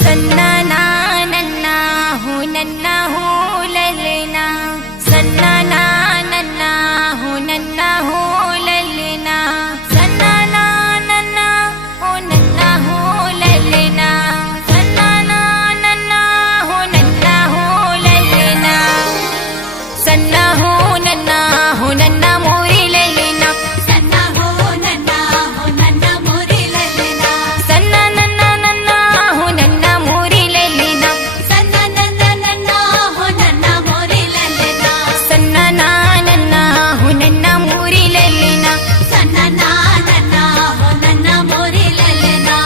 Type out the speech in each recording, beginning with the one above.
सन्ना ना नन्ना हो नन्ना हो ललना, सन्ना ना नन्ना हो नन्ना हो ललना, सन्ना ना नन्ना हो नन्ना हो ललना, सन्ना ना नन्ना हो नन्ना हो ललना, सन्ना हो नन्ना हो नन्ना मोरे ललना, सन्ना हो नन्ना मोरे ललना, सन्ना नन्ना नन्ना हो नन्ना मोरे ललना, सन्ना नन्ना हो नन्ना मोरे ललना, सन्ना ना नन्ना हो नन्ना मोरे ललना, सन्ना नन्ना हो नन्ना मोरे ललना।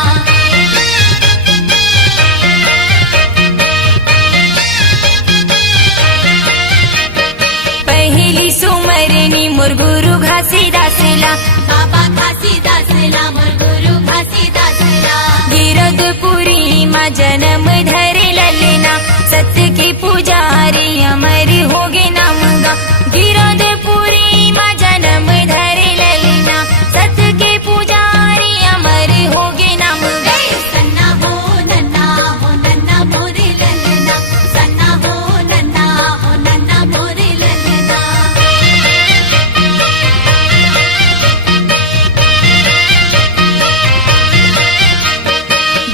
पहिली सुमरनी मोर गुरु घासीदासला, बाबा घासीदासला मोर गुरु घासीदासला, गिरधपुरी मा जन्म धरे ललना, सत्य के पुजारी अमर होगे नामगा, गिरधपुरी मा जन्म धरे ललना, सत्य के पुजारी अमर होगे नामगा। सन्ना हो नन्ना मोरे ललना, सन्ना हो नन्ना मोरे ललना।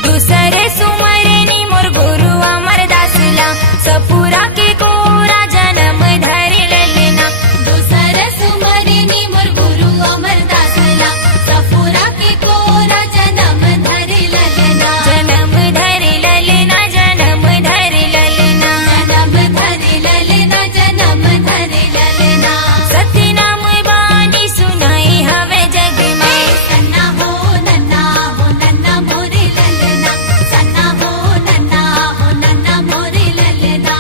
दूसरे सुमरनी मोर गुरु अमरदासला, सपुरा के कोरा जन्म धरे ललना, दूसर सुमरनी मोर गुरु अमरदासला, सफुरा के कोरा जन्म धरे ललना, जन्म धरे ललना, जन्म धरे ललना, जन्म धरे ललना, जन्म धरे ललना। सत्य नाम बानी सुनाई हवे जग में, सन्ना हो नन्ना मोरे ललना, सन्ना हो नन्ना मोरे ललना।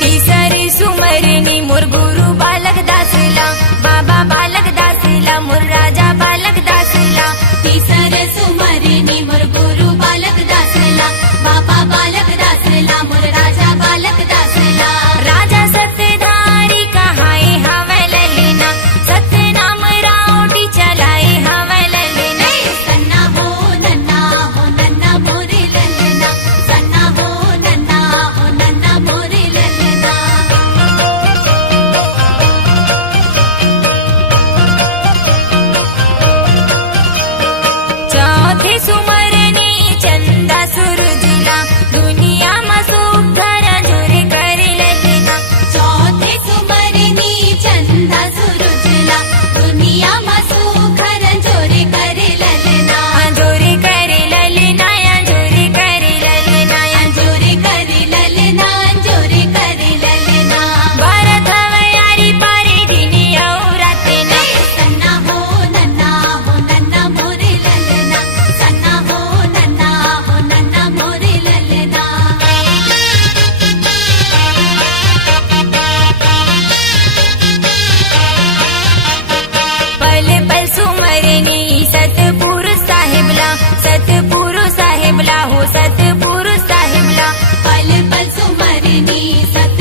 तीसरी सुमरनी मोर गुरु बालक दासला, बाबा बालक दासला, मोर राजा बालक दासला, तीसर सुमरनी मोर गुरु बालक दासला, बाबा बालक दासला, मोर राजा बालक दासला। राजा सत्यधारी कहाए हवे ललना, सत्य नाम रावटी चलाए हवे ललना, सन्ना हो नन्ना मोरे ललना, सन्ना हो नन्ना मोरे ललना। चौथे सुमरनी चंदा सूरजला, दुनिया मा सुख धरा जोरे करे ललना, चौथे सुमरनी चंदा सुरुजला, दुनिया मा सुखर जोरे करे ललना, जोरे करे ललना, जोरे करे ललना, जोरे करे ललना, जोरे करे ललना। भारत हवे यारी पारे दिनी और राते ने, सन्ना हो नन्ना मोरे ललना, सन्ना हो नन्ना मोरे ललना। पल पल सुमरनी सतपुरुष साहिबला, सतपुरुष साहिबला हो सतपुरुष साहिबला, पल पल सुमरनी सत